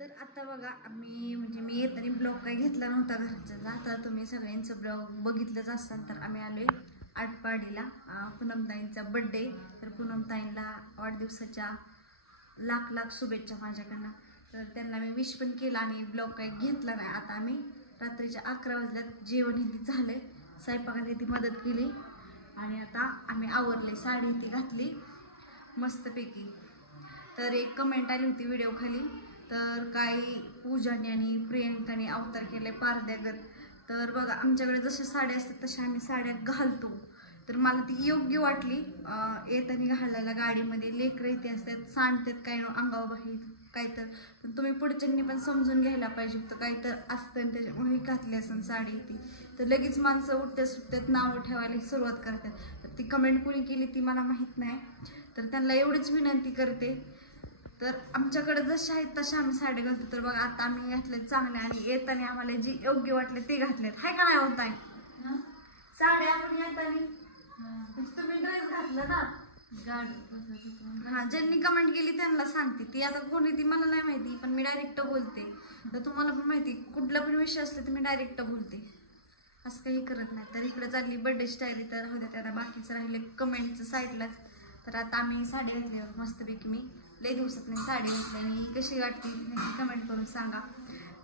तर आता बघा आम्ही म्हणजे मी येताना ब्लॉग काही घेतला नव्हता घरचा. आता तुम्ही सगळ्यांचं ब्लॉग बघितलंच असताल. तर आम्ही आलोय आटपाडीला, पूनमताईंचा बड्डे. तर पूनमताईंना वाढदिवसाच्या लाख लाख शुभेच्छा माझ्याकडनं. तर त्यांना मी विश पण केला आणि ब्लॉग काही घेतला नाही. आता आम्ही रात्रीच्या 11 वाजल्यात जेवण हिंदी झालंय, स्वयंपाकाने ती मदत केली आणि आता आम्ही आवरले, साडी ती घातली मस्तपैकी. तर एक कमेंट आली होती व्हिडिओ खाली, तर काही पूजाने आणि प्रियंकाने अवतार केले पारद्यागत. तर बघा आमच्याकडे जशा साड्या असतात तशा आम्ही साड्या घालतो. तर मला ती योग्य वाटली. येताना घालायला गाडीमध्ये लेकरं इथे असतात, सांडतात काय अंगावर बाहेर काय. तर पण तुम्ही पुढच्यांनी पण समजून घ्यायला पाहिजे होतं, काही तर असतं आणि त्याच्यामुळे घातली असेल साडी ती. तर लगेच माणसं उठत्यात सुटत्यात, नावं ठेवायला सुरुवात करतात. तर ती कमेंट कोणी केली ती मला माहीत नाही. तर त्यांना एवढीच विनंती करते, तर आमच्याकडे जशा आहेत तशा आम्ही साड्या घालतो. तर बघा आता आम्ही घातले चांगले आणि येताना आम्हाला जे योग्य वाटले ते घातलेत. हाय का नाही होत आहे साड्या आपण येताना तुम्ही ड्रेस घातला ना ज्यांनी कमेंट केली त्यांना सांगते. ती आता कोणी ती मला नाही माहिती, पण मी डायरेक्ट बोलते. तर तुम्हाला पण माहिती कुठला पण विषय असला तर मी डायरेक्ट बोलते, असं काही करत नाही. तर इकडे चालली बर्थडेची तयारी. तर होत्या त्याला बाकीचं राहिले कमेंटचं साईडलाच. तर आता आम्ही साडी घातल्यावर मस्तपैकी मी लई दिवसात नाही साडी घातली आणि कशी वाटते नक्की कमेंट करून सांगा.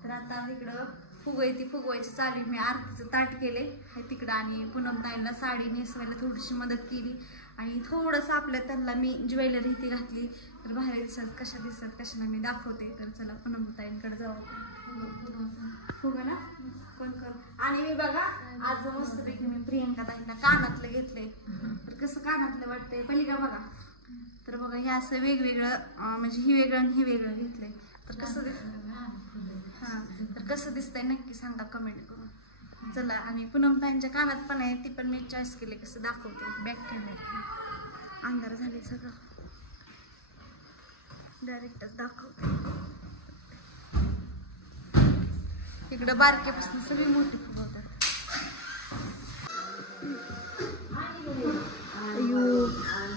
तर आता इकडं फुगवायची चालू. मी आरतीचं ताट केले आहे तिकडं आणि पूनमताईंना साडी नेसवायला थोडीशी मदत केली आणि थोडंसं आपल्या त्यांना मी ज्वेलरी इथे घातली. तर बाहेर दिसत कशाला मी दाखवते. तर चला पूनमताईंकडे जाऊ. फुगा ना कोण आणि मी बघा आज मस्तपैकी मी प्रियंका ताईंना कानातलं घेतलंय. तर कसं कानातलं वाटतंय पलीकडे बघा. तर बघा हे असं वेगवेगळं म्हणजे ही वेगळं आणि हे वेगळं घेतलंय. तर कसं तर कसं दिसतंय नक्की सांगा कमेंट करून. चला आणि पूनमताईंच्या कानात पण आहे, ती पण मी चॉईस केली. कसं दाखवते बॅक कॅमेरा, अंधार झाले सगळं, डायरेक्टच दाखवते. इकडं बारक्यापासून सगळी मोठी फुगवतात. अयो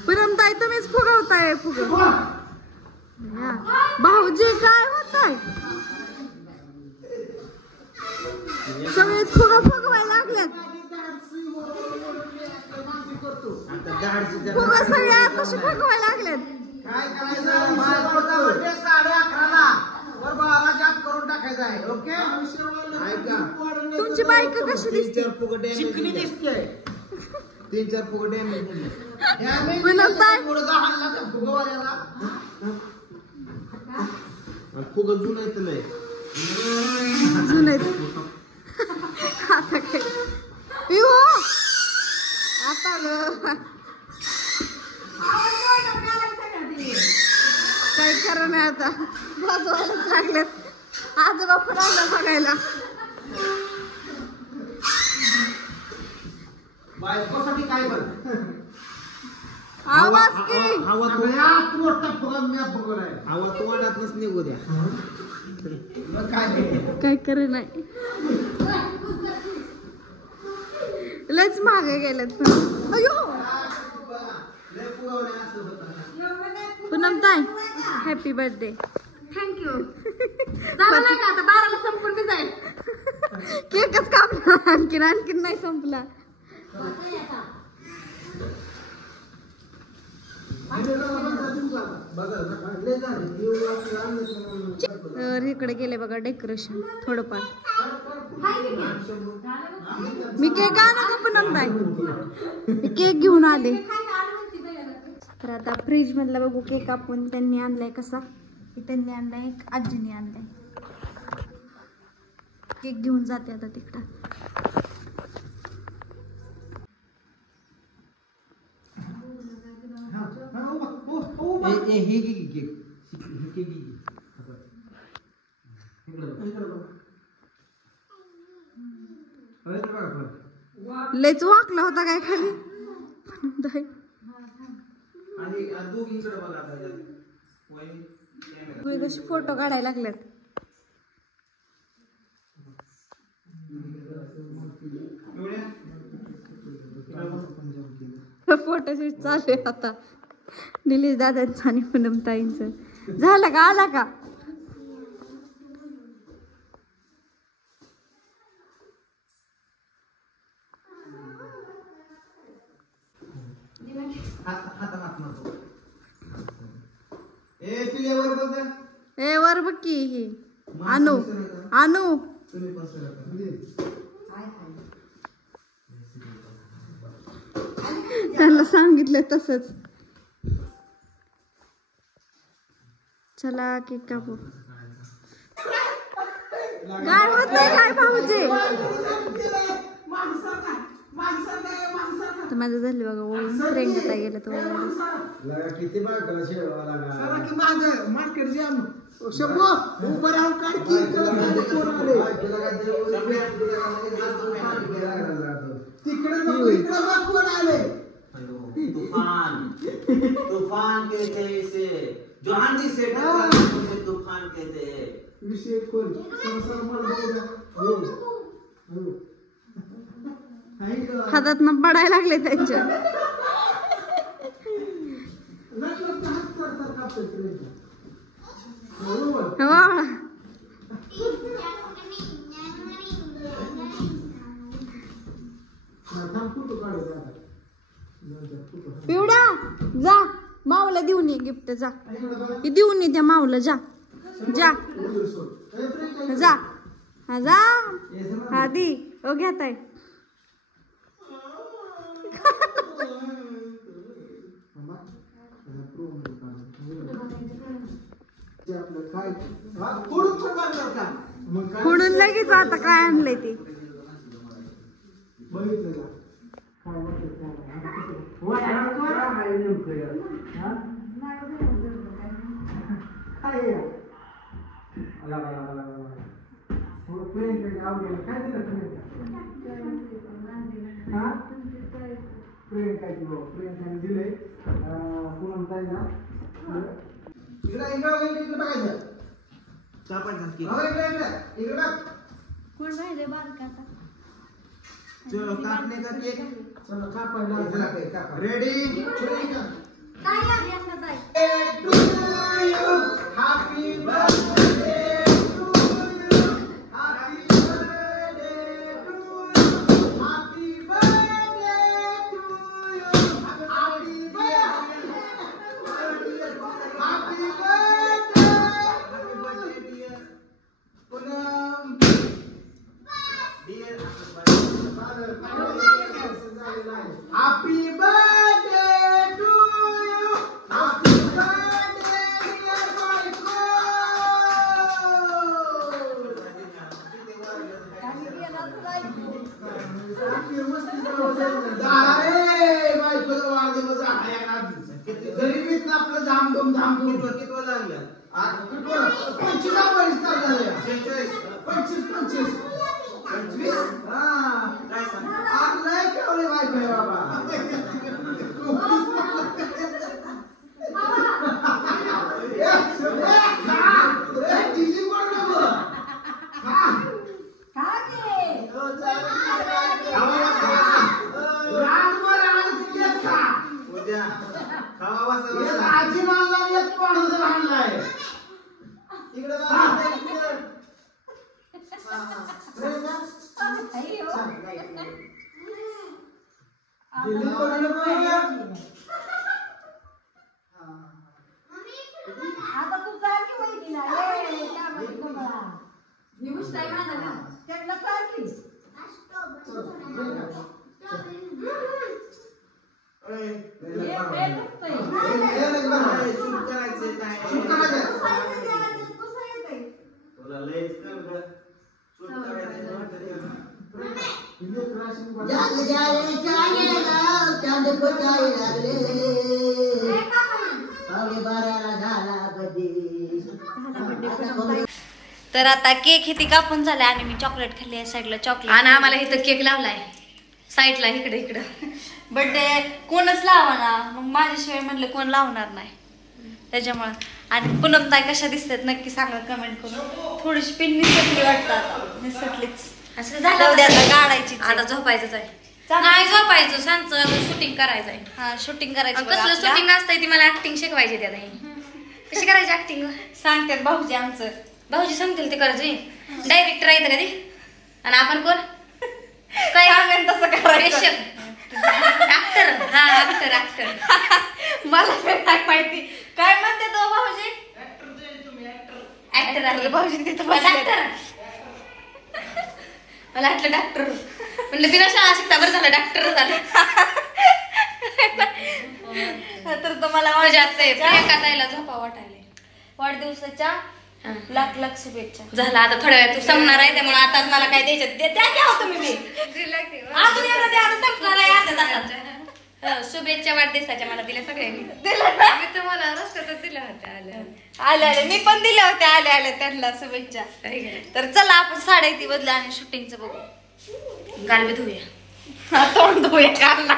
पूनमताई तुम्हीच फुगवताय भाऊजी काय होताय? सगळेच फुगवायला लागल्यात. फुगा सगळ्या कशी फुगवायला लागल्यात. तुमची बायको कशी दिसते? 3-4 फुगडे फुग जुन आहेत लय जुन आहेत. आता काय काही खरं नाही. आता बाजूला लागल्यात, आजोबा पण आला बघायला. बायकोसाठी काय बघ आवाज की सगळ्यात मोठा फुगा मी फुगवलाय. हवा तोंडातच निघू द्या. काय करे नाही, लयच मागे गेलेत. अयो पूनमताई हॅपी बर्थडे. थँक्यू. झालं नाही का आता 12ला संपून बी जाईल. केकच कापला, आणखीन नाही संपला. तर इकडे गेले बघा डेकोरेशन थोडंफार. मी केक आणा का पूनमताई? मी केक घेऊन आले. तर आता फ्रीज मधला बघू केक आपण त्यांनी आणलाय कसा. त्यांनी आणलाय, आजीने आणलाय. केक घेऊन जाते आता तिकडं. लयच वाकला होता काय खाली. कशी फोटो काढायला लागल्यात. फोटोशूट चालू आहे आता. निलेश दादांचं आणि पूनमताईंचं झालं का? आला का? हातात नको. ए पिल्यावर बघ. ए वर बघ की ही आणू आणू. तुम्ही पण सर त्यांना सांगितलं तसंच. चला केक कापू. काय होत नाही काय भाऊजी. तर माझं झालं बघा ओळून प्रियंका ताई गेलं तर किती बायकाला शेवावा लागला. मार्केट जाम शंभू उभं राहून काढ की कोण आले तिकडे नको इकडे बघ कोण आले. तूफान तूफान कहते हैं इसे जो आंधी से टकराने को उसे तूफान कहते हैं. विषय कोण संसार मला बघू हो हातात न पडायला लागले त्यांच्या. पिवड्या जा माऊला देऊन ये गिफ्ट. जा हे देऊन ये त्या माऊला. जा जा जा हा जा हा दी ओ घेताय. फोडून लगेच आता काय आणलंय ते. प्रियंकाने दिले पूनम ताईला. इकडे बघायचं. कोण राहिले बारकाचा. चलो कापने का केक. चलो कापायला रेडी. काय लागली असं ताई. Happy birthday Happy birthday to you. Happy birthday dear Michael. गरीबीत आपलं धामधूम धामधूम किती लागलं. 25 झाले. 25 काय सांग. आज लय केवढे बायको आहे बाबा. उद्या खावा वाजता आजी मानला एक पाणूस आणलाय. तिकडे आता तू काय की वहिनीला ए काय म्हणते कमळा. निवुस काय माझा ना त्याला काय की ये बे दुखतंय. शूट करायचं काय तुला लयच कर ग. शूट करायचं. जाग जाए चाहे लगा चांद को चाहे लगले पावणे 12 झाला बर्थडे. तर आता केक इथे कापून झाला आणि मी चॉकलेट खाल्ली आहे साईडला चॉकलेट. आणि आम्हाला इथं केक लावलाय साईडला इकडे इकडं. बर्थडे कोणच लावा ना मग माझ्याशिवाय म्हणलं कोण लावणार नाही त्याच्यामुळं. आणि पूनम ताई कशा दिसतात नक्की सांगा कमेंट करून. थोडीशी पिन निसटली वाटतं आता निसटलीच. असं झालं उद्या आता काढायची. आता झोपायचंच आहे. नाही झोपायचं सांचं शूटिंग करायचं आहे. हा शूटिंग करायचं. कसलं शूटिंग असतंय ती मला ऍक्टिंग शिकवायची त्यात. कशी करायची ऍक्टिंग सांगतात भाऊजी आमचं. भाऊजी सांगतील ते करायचं. डायरेक्टर आहे कधी आणि आपण कोण काय सांगेल तसं करायचं. ऍक्टर हा ऍक्टर मला काय माहिती काय म्हणते तो भाऊजी ऍक्टर आहे भाऊजी तिथं डॉक्टर मला वाटलं डॉक्टर म्हणलं बिना शाळा शिकता बरं झालं डॉक्टर झालं. तर तुम्हाला प्रियंका ताईला झोपा वाटायला वाढदिवसाच्या हा. लाख लाख शुभेच्छा. झालं आता थोड्या वेळ तू संपणार आहे त्यामुळे आता मला काय द्यायचं द्या घ्या तुम्ही मी अजून एकदा द्या, आता संपणार आहे अर्ध्या तासात. शुभेच्छा वाढदिवसाच्या मला दिल्या सगळ्यांनी. मी तुम्हाला रस्त्यातच दिल्या होत्या आले मी पण दिल्या होत्या आले त्यांना शुभेच्छा. तर चला आपण साड्या ती बदला आणि शूटिंगचं बघू. गालबे धुया तोंड धुया काढला